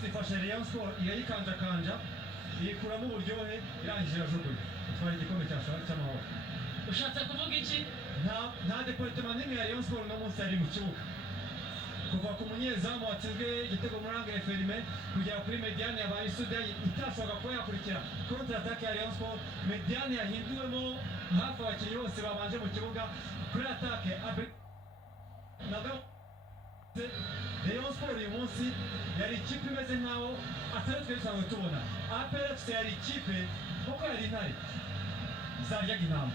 APR ifashe Rayon Sport irayikanjakanja ikuramo uburyohe irangije irajugunya itwara igikombe cy'amahoro. Ushatse kuvuga iki? Nta departement n'imwe ya Rayon Sport no munsi ari mu kibuga kuva ku munyezamu watsinzwe igitego muri Angre Ferme kugera kuri mediane yabaye Sudai itashoboka kuba yakurikira contre attaque ya Rayon Sport. Mediane yahinduwemo hafi abakinnyi bose babanje mu kibuga kuri attaque Rayon Sport uyu munsi yari ikipe imeze nkaho atari twe dusanzwe tubona. APR FC yari ikipe kuko yari intare zaryaga intama.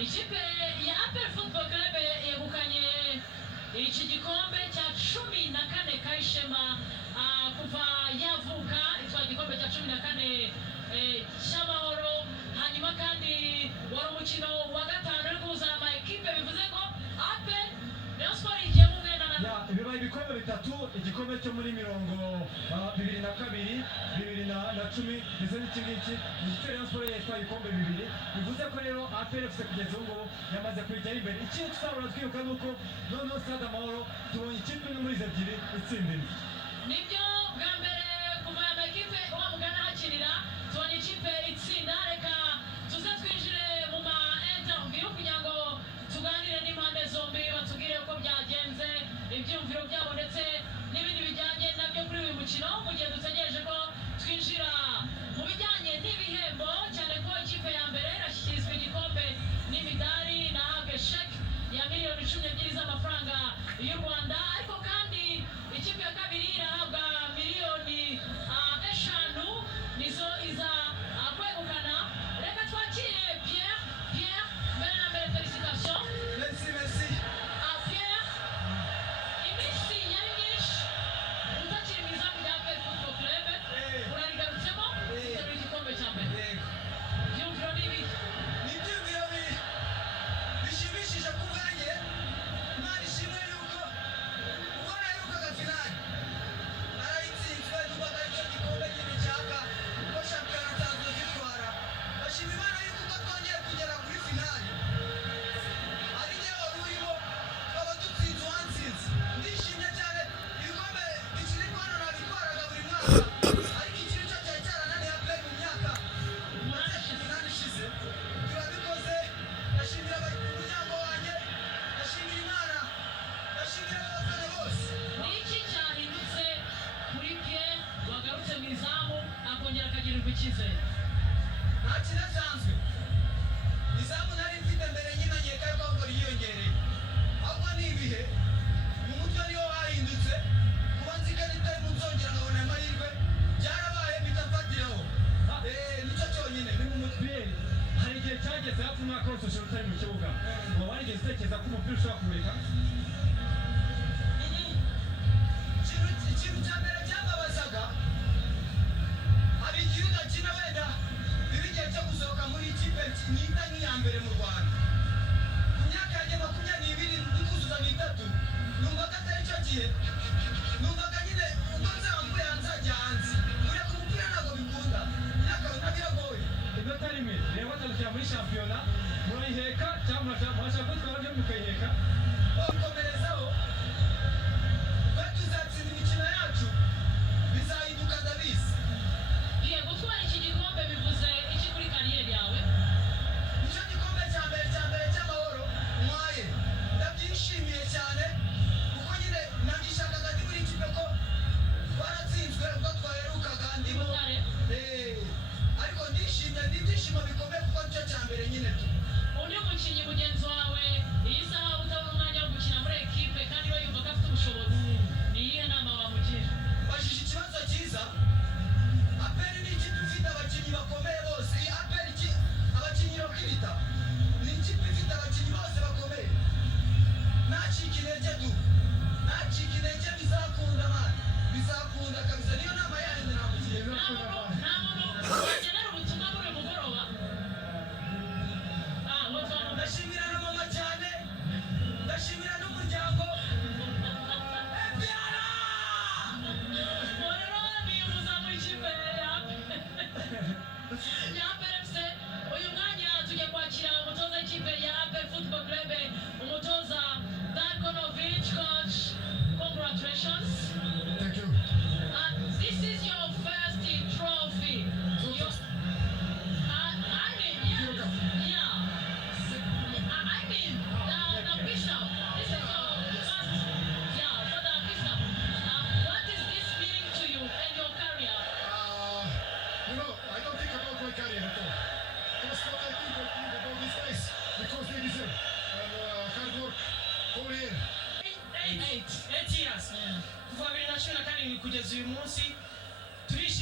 Ikipe ya APR Football Club yegukanye iki gikombe cya 14 Kayishema kuva yavuka, itwa igikombe cya 14 cy'amahoro. Hanyuma kandi wari umukino wa gatanu uri guhuza ama ekipe, bivuze ko APR Rayon Sport igiye mu mwenda na bibaye ibikombe bitatu, igikombe cyo muri 2002, 2010 ndetse n'iki ngiki. Ikipe Rayon Sport yitwaye ibikombe bibiri, bivuze ko rero APR FC kugeza ubu ngubu yamaze kujya imbere. Ikintu tuzabura twibuka nuko noneho Stade Amahoro tubonye ikipe imwe muri izo ebyiri itsinda indi. Nibyo bwa mbere kuva aya makipe wa mugana hakinira tubonye ikipe itsinda. Reka tuze twinjire mu ma interview kugira ngo tuganire n'impande zombi batubwire uko byagenze, ibyumviro byabo ndetse n'ibindi bijyanye nabyo kuri uyu mukino, mu gihe dutegereje ko twinjira mu bijyanye n'ibihembo, cyane ko ikipe ya mbere irashyikirizwa igikombe n'imidari na ageshek ya miliyoni 12 z'amafaranga y'u Rwanda, ariko kandi ikipe ya kabiri irahabwa miliyoni 5 nizo iza kwegukana. Reka twakire Pierre mbere na mbere, felicitation. Merci. Pierre, iminsi yari myinshi utakiri mu izamu rya APR Football Club, urarigarutsemo uterura igikombe cya mbere. Byumviro ni ibi? Ibyumviro bishimishije ku bwanjye. Imana ishimwe yuko ubona yaherukaga finali arayitsinzwe, numvaga aricyo gikombe cy'imicaka kuko shampiyona nsanzwe zitwara. Bashima Imana yuko ubwo twongeye kugera kuri finali ari njyewe wari urimo, twaba dutsinze uwantsinze. Ndishimye cyane, ibikombe bikiri hano nabitwaraga buri mwaka, ariko iki nicyo cyari cyarananiye APR mu myaka umunani ishize. Turabikoze. Ndashimira umuryango wanjye, ndashimira Imana, ndashimira abafana bose. Ni iki cyahindutse kuri Pierre wagarutse mu izamu akongera akagirirwa icyizere? Nta kidasanzwe. Izamu nari mfite mbere nyine nkeka yuko ahubwo riyongereye, ahubwo ni ibihe mu mutwe niho hahindutse. Kuba nzigana itari mu nzongera nkabona amahirwe byarabaye mpita mfatiraho. Nicyo cyonyine ni mu mutwe. Pierre, hari igihe cyageze hafi umwaka wose ushobora utari mu kibuga, ngo warigeze utekereza ko umupira ushobora kumureka? Ikintu cya mbere cyambabazaga, hari igihe udakina wenda biba igihe cyo gusohoka muri ikipe nita nk'iya mbere mu Rwanda. Ku myaka yanjye 22 ndikuzuza n'itatu, numvaga atari cyo gihe. Numvaga nyine ubwo nzamvuye nzajya hanze, kureka umupira ntabwo bikunda, imyaka biragoye. Inota rimwe reba batandukira muri shampiyona, murayiheka cyangwa murashaka kwitwara byo mukayiheka? Bakomerezaho, tuzatsinda imikino yacu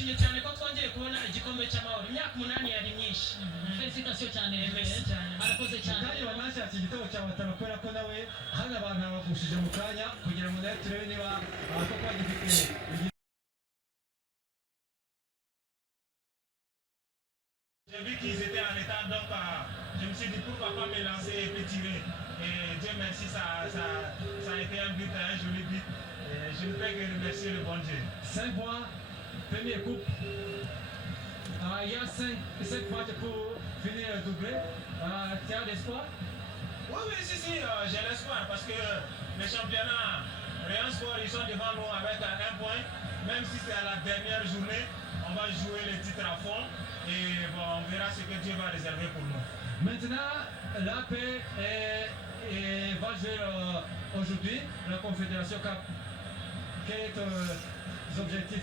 turishimye cyane ko twongeye kubona igikombe cy'amahoro imyaka 8 yari myinshi felicitasiyo cyane Merci cyane. arakoze cyane kandi banashaka igitego cya Watara kubera ko nawe hano abantu bagushije mu kanya kugira ngo nawe turebe niba koko bagifite J'ai vu qu'ils étaient en état, donc je me suis dit pourquoi pas me lancer et puis tirer. Et Dieu merci, ça a été un but, un joli but. Et je ne peux que remercier le bon Dieu. 5 points, première coupe. Il y a 5 matchs pour finir le doublé. Tu as l'espoir? Oui, oui, si, j'ai l'espoir parce que le championnat, Rayon Sport, ils sont devant nous avec 1 point. Même si c'est à la dernière journée, on va jouer le titre à fond. Et bon, on verra ce que Dieu va réserver pour nous. Maintenant, l'AP va jouer aujourd'hui la Confédération Cup. Quel est ton objectif?